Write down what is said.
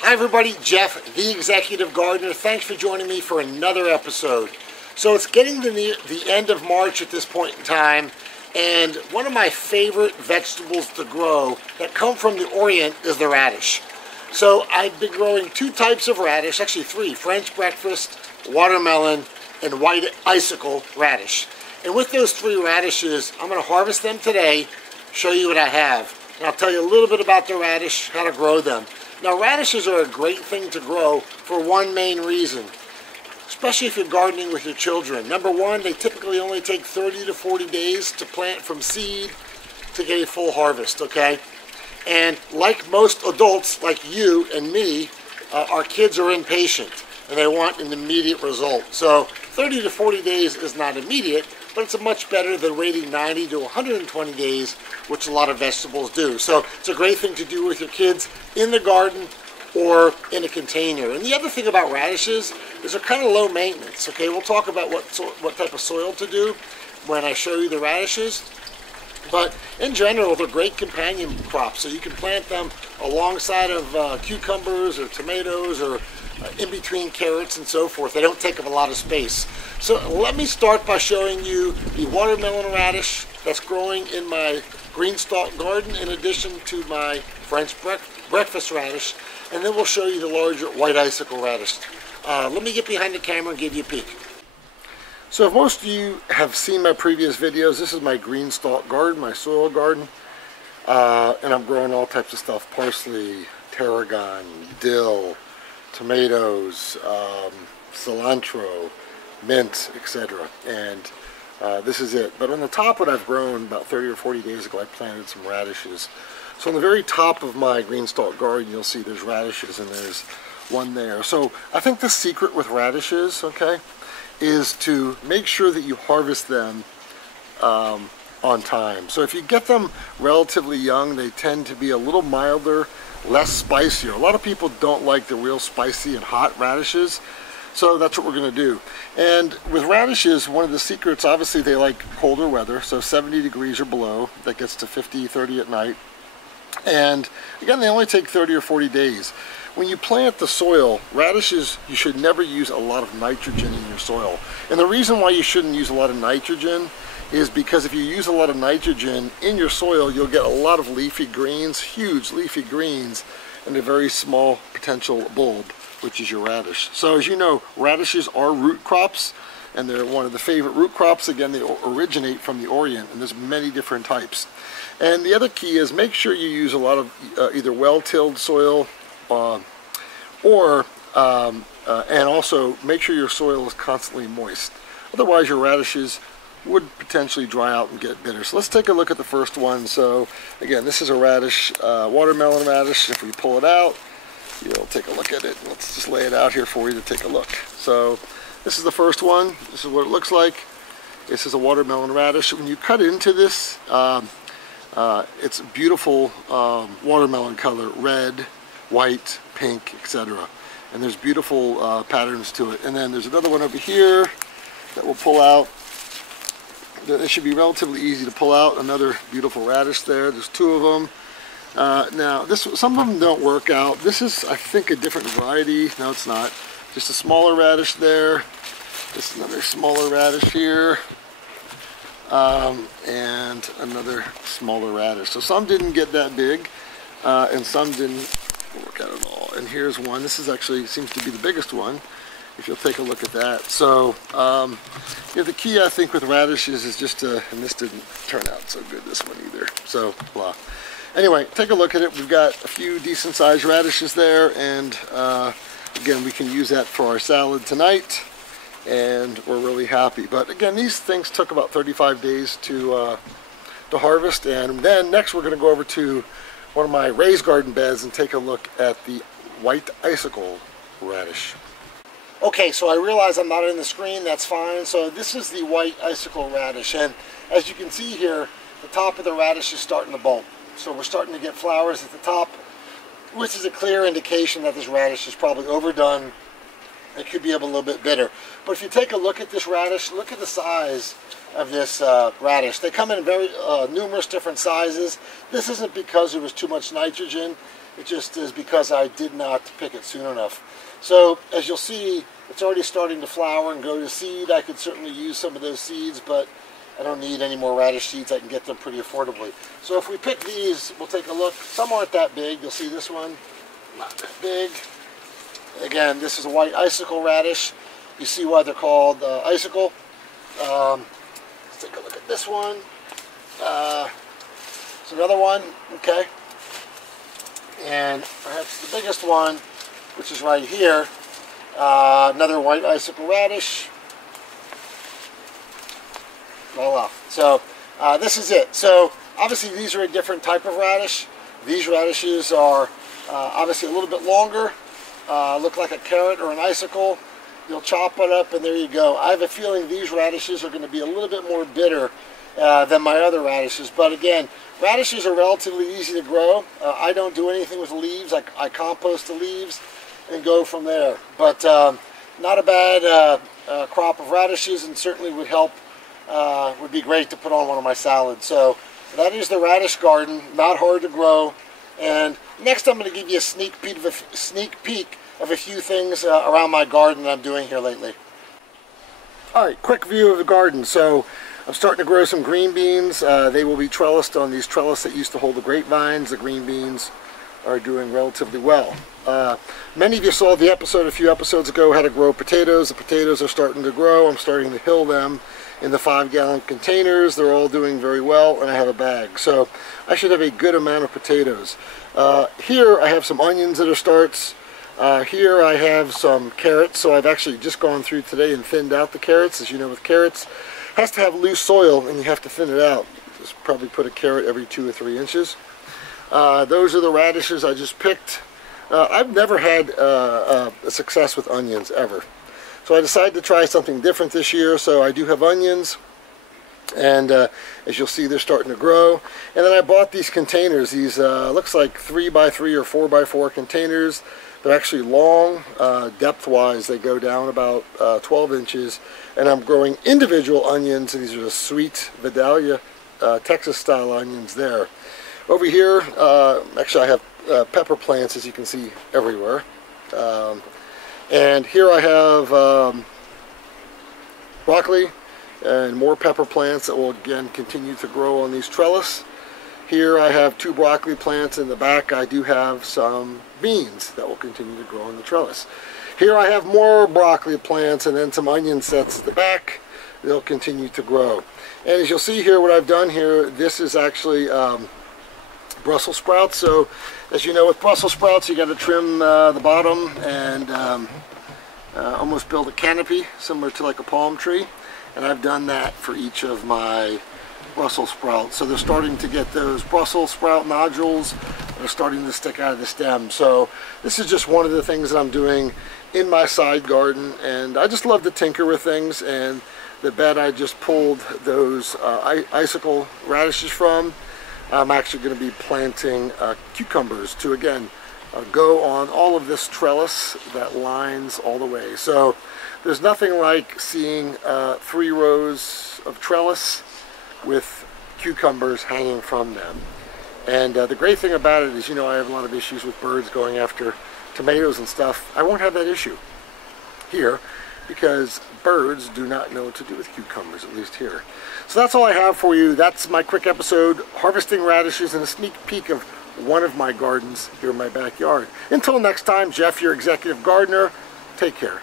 Hi everybody, Jeff, the Executive Gardener. Thanks for joining me for another episode. So it's getting to the end of March at this point in time, and one of my favorite vegetables to grow that come from the Orient is the radish. So I've been growing two types of radish, actually three: French breakfast, watermelon, and white icicle radish. And with those three radishes, I'm going to harvest them today, show you what I have. And I'll tell you a little bit about the radish, how to grow them. Now, radishes are a great thing to grow for one main reason, especially if you're gardening with your children. Number one, they typically only take 30 to 40 days to plant from seed to get a full harvest, okay? And like most adults, like you and me, our kids are impatient and they want an immediate result. So 30 to 40 days is not immediate, but it's much better than waiting 90 to 120 days, which a lot of vegetables do. So it's a great thing to do with your kids in the garden or in a container. And the other thing about radishes is they're kind of low maintenance. Okay, we'll talk about what type of soil to do when I show you the radishes. But in general, they're great companion crops. So you can plant them alongside of cucumbers or tomatoes or in between carrots and so forth. They don't take up a lot of space. So let me start by showing you the watermelon radish that's growing in my green stalk garden in addition to my French breakfast radish, and then we'll show you the larger white icicle radish. Let me get behind the camera and give you a peek. So if most of you have seen my previous videos, this is my green stalk garden, my soil garden, and I'm growing all types of stuff: parsley, tarragon, dill, tomatoes, cilantro, mint, etc. And this is it. But on the top, what I've grown about 30 or 40 days ago, I planted some radishes. So on the very top of my green stalk garden, you'll see there's radishes, and there's one there. So I think the secret with radishes, okay, is to make sure that you harvest them on time. So if you get them relatively young, they tend to be a little milder, less spicier. A lot of people don't like the real spicy and hot radishes, so that's what we're going to do. And with radishes, one of the secrets, obviously they like colder weather, so 70 degrees or below. That gets to 50, 30 at night. And again, they only take 30 or 40 days. When you plant the soil, radishes, you should never use a lot of nitrogen in your soil. And the reason why you shouldn't use a lot of nitrogen is because if you use a lot of nitrogen in your soil, you'll get a lot of leafy greens, huge leafy greens, and a very small potential bulb, which is your radish. So as you know, radishes are root crops, and they're one of the favorite root crops. Again, they originate from the Orient, and there's many different types. And the other key is make sure you use a lot of either well-tilled soil, and also make sure your soil is constantly moist. Otherwise, your radishes would potentially dry out and get bitter. So let's take a look at the first one. So again, this is a radish, watermelon radish. If we pull it out, you'll take a look at it. Let's just lay it out here for you to take a look. So this is the first one. This is what it looks like. This is a watermelon radish. When you cut into this, it's beautiful watermelon color: red, white, pink, etc. And there's beautiful patterns to it. And then there's another one over here that we'll pull out. It should be relatively easy to pull out. Another beautiful radish there. There's two of them. Now, some of them don't work out. This is, I think, a different variety. No, it's not. Just a smaller radish there. This is another smaller radish here. And another smaller radish. So some didn't get that big, and some didn't work out at all. And here's one. This is actually seems to be the biggest one, if you'll take a look at that. So the key, I think, with radishes is just to, and this didn't turn out so good, this one either. So blah. Anyway, take a look at it. We've got a few decent sized radishes there, and again, we can use that for our salad tonight, and we're really happy. But again, these things took about 35 days to harvest. And then next we're going to go over to one of my raised garden beds and take a look at the white icicle radish. Okay, so I realize I'm not in the screen. That's fine. So this is the white icicle radish, and as you can see here, the top of the radish is starting to bulb. So we're starting to get flowers at the top, which is a clear indication that this radish is probably overdone it could be a little bit bitter. But if you take a look at this radish, look at the size of this radish. They come in very numerous different sizes. This isn't because there was too much nitrogen. It just is because I did not pick it soon enough. So as you'll see, it's already starting to flower and go to seed. I could certainly use some of those seeds, but I don't need any more radish seeds. I can get them pretty affordably. So if we pick these, we'll take a look. Some aren't that big. You'll see this one, not that big. Again, this is a white icicle radish. You see why they're called icicle. Let's take a look at this one. It's another one, okay. And perhaps the biggest one, which is right here, another white icicle radish. Voila. So this is it. So obviously these are a different type of radish. These radishes are obviously a little bit longer, look like a carrot or an icicle. You'll chop it up and there you go. I have a feeling these radishes are going to be a little bit more bitter than my other radishes. But again, radishes are relatively easy to grow. I don't do anything with the leaves. I compost the leaves and go from there. But not a bad crop of radishes, and certainly would help, would be great to put on one of my salads. So that is the radish garden, not hard to grow. And next I'm going to give you a sneak peek of a few things around my garden that I'm doing here lately. Alright, quick view of the garden. So I'm starting to grow some green beans. They will be trellised on these trellis that used to hold the grapevines. The green beans are doing relatively well. Many of you saw the episode a few episodes ago, how to grow potatoes. The potatoes are starting to grow. I'm starting to hill them in the 5-gallon containers. They're all doing very well, and I have a bag. So I should have a good amount of potatoes. Here I have some onions that are starts. Here I have some carrots. So I've actually just gone through today and thinned out the carrots. As you know, with carrots, it has to have loose soil and you have to thin it out. Just probably put a carrot every 2 or 3 inches. Those are the radishes I just picked. I've never had a success with onions ever. So I decided to try something different this year. So I do have onions, and as you'll see, they're starting to grow. And then I bought these containers. These looks like 3x3 or 4x4 containers. They're actually long, depth-wise. They go down about 12 inches. And I'm growing individual onions. These are the sweet Vidalia Texas-style onions there. Over here, actually I have pepper plants, as you can see, everywhere. And here I have broccoli and more pepper plants that will again continue to grow on these trellis. Here I have 2 broccoli plants. In the back I do have some beans that will continue to grow on the trellis. Here I have more broccoli plants and then some onion sets at the back. They'll continue to grow. And as you'll see here, what I've done here, this is actually Brussels sprouts. So as you know, with Brussels sprouts you got to trim the bottom and almost build a canopy similar to like a palm tree, and I've done that for each of my Brussels sprouts. So they're starting to get those Brussels sprout nodules that are starting to stick out of the stem. So this is just one of the things that I'm doing in my side garden, and I just love to tinker with things. And the bed I just pulled those icicle radishes from, I'm actually going to be planting cucumbers to again go on all of this trellis that lines all the way. So there's nothing like seeing 3 rows of trellis with cucumbers hanging from them. And the great thing about it is, you know, I have a lot of issues with birds going after tomatoes and stuff. I won't have that issue here because birds do not know what to do with cucumbers, at least here. So that's all I have for you. That's my quick episode, harvesting radishes, and a sneak peek of one of my gardens here in my backyard. Until next time, Jeff, your executive gardener, take care.